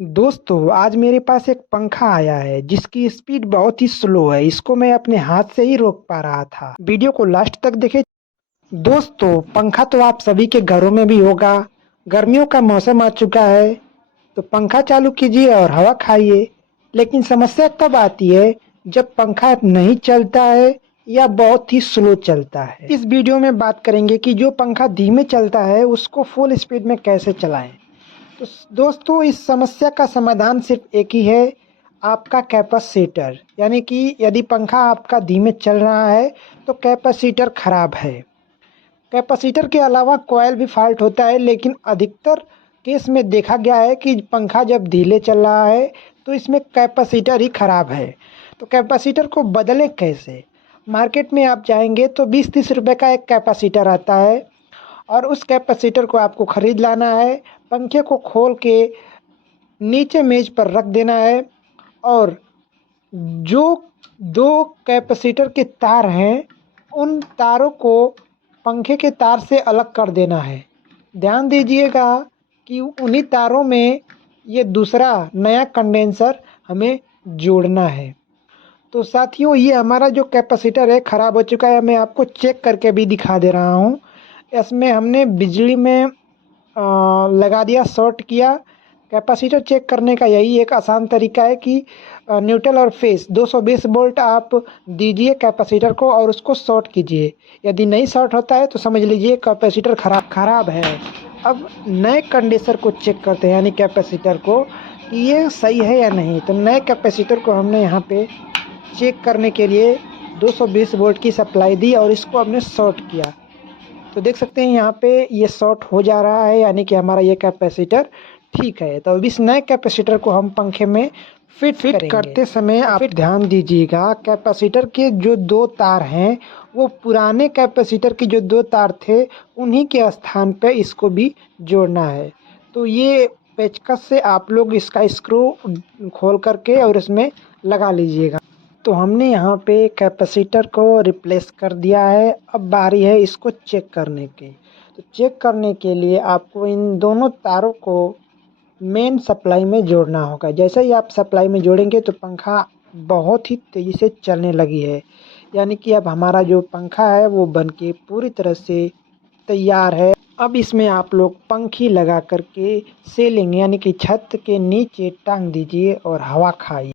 दोस्तों, आज मेरे पास एक पंखा आया है जिसकी स्पीड बहुत ही स्लो है। इसको मैं अपने हाथ से ही रोक पा रहा था। वीडियो को लास्ट तक देखें। दोस्तों, पंखा तो आप सभी के घरों में भी होगा। गर्मियों का मौसम आ चुका है तो पंखा चालू कीजिए और हवा खाइए। लेकिन समस्या तब आती है जब पंखा नहीं चलता है या बहुत ही स्लो चलता है। इस वीडियो में बात करेंगे कि जो पंखा धीमे चलता है उसको फुल स्पीड में कैसे चलाएं। तो दोस्तों, इस समस्या का समाधान सिर्फ एक ही है, आपका कैपेसिटर। यानी कि यदि पंखा आपका धीमे चल रहा है तो कैपेसिटर खराब है। कैपेसिटर के अलावा कॉइल भी फॉल्ट होता है, लेकिन अधिकतर केस में देखा गया है कि पंखा जब धीरे चल रहा है तो इसमें कैपेसिटर ही खराब है। तो कैपेसिटर को बदलें कैसे? मार्केट में आप जाएंगे तो 20-30 रुपए का एक कैपेसिटर आता है और उस कैपेसिटर को आपको ख़रीद लाना है। पंखे को खोल के नीचे मेज पर रख देना है और जो दो कैपेसिटर के तार हैं उन तारों को पंखे के तार से अलग कर देना है। ध्यान दीजिएगा कि उन्हीं तारों में ये दूसरा नया कंडेंसर हमें जोड़ना है। तो साथियों, ये हमारा जो कैपेसिटर है ख़राब हो चुका है। मैं आपको चेक करके भी दिखा दे रहा हूँ। इसमें हमने बिजली में लगा दिया, शॉर्ट किया। कैपेसिटर चेक करने का यही एक आसान तरीका है कि न्यूट्रल और फेस 220 वोल्ट आप दीजिए कैपेसिटर को और उसको शॉर्ट कीजिए। यदि नहीं शॉर्ट होता है तो समझ लीजिए कैपेसिटर खराब है। अब नए कंडेंसर को चेक करते हैं, यानी कैपेसिटर को, कि ये सही है या नहीं। तो नए कैपेसिटर को हमने यहाँ पे चेक करने के लिए 220 वोल्ट की सप्लाई दी और इसको हमने शॉर्ट किया। तो देख सकते हैं यहाँ पे ये शॉर्ट हो जा रहा है, यानी कि हमारा ये कैपेसिटर ठीक है। तो अब इस नए कैपेसिटर को हम पंखे में फिट करते समय आप ध्यान दीजिएगा, कैपेसिटर के जो दो तार हैं वो पुराने कैपेसिटर के जो दो तार थे उन्हीं के स्थान पे इसको भी जोड़ना है। तो ये पेचकस से आप लोग इसका स्क्रू खोल करके और इसमें लगा लीजिएगा। तो हमने यहाँ पे कैपेसिटर को रिप्लेस कर दिया है। अब बारी है इसको चेक करने की। तो चेक करने के लिए आपको इन दोनों तारों को मेन सप्लाई में जोड़ना होगा। जैसे ही आप सप्लाई में जोड़ेंगे तो पंखा बहुत ही तेज़ी से चलने लगी है। यानी कि अब हमारा जो पंखा है वो बनके पूरी तरह से तैयार है। अब इसमें आप लोग पंखी लगा करके सीलिंग यानी कि छत के नीचे टांग दीजिए और हवा खाइए।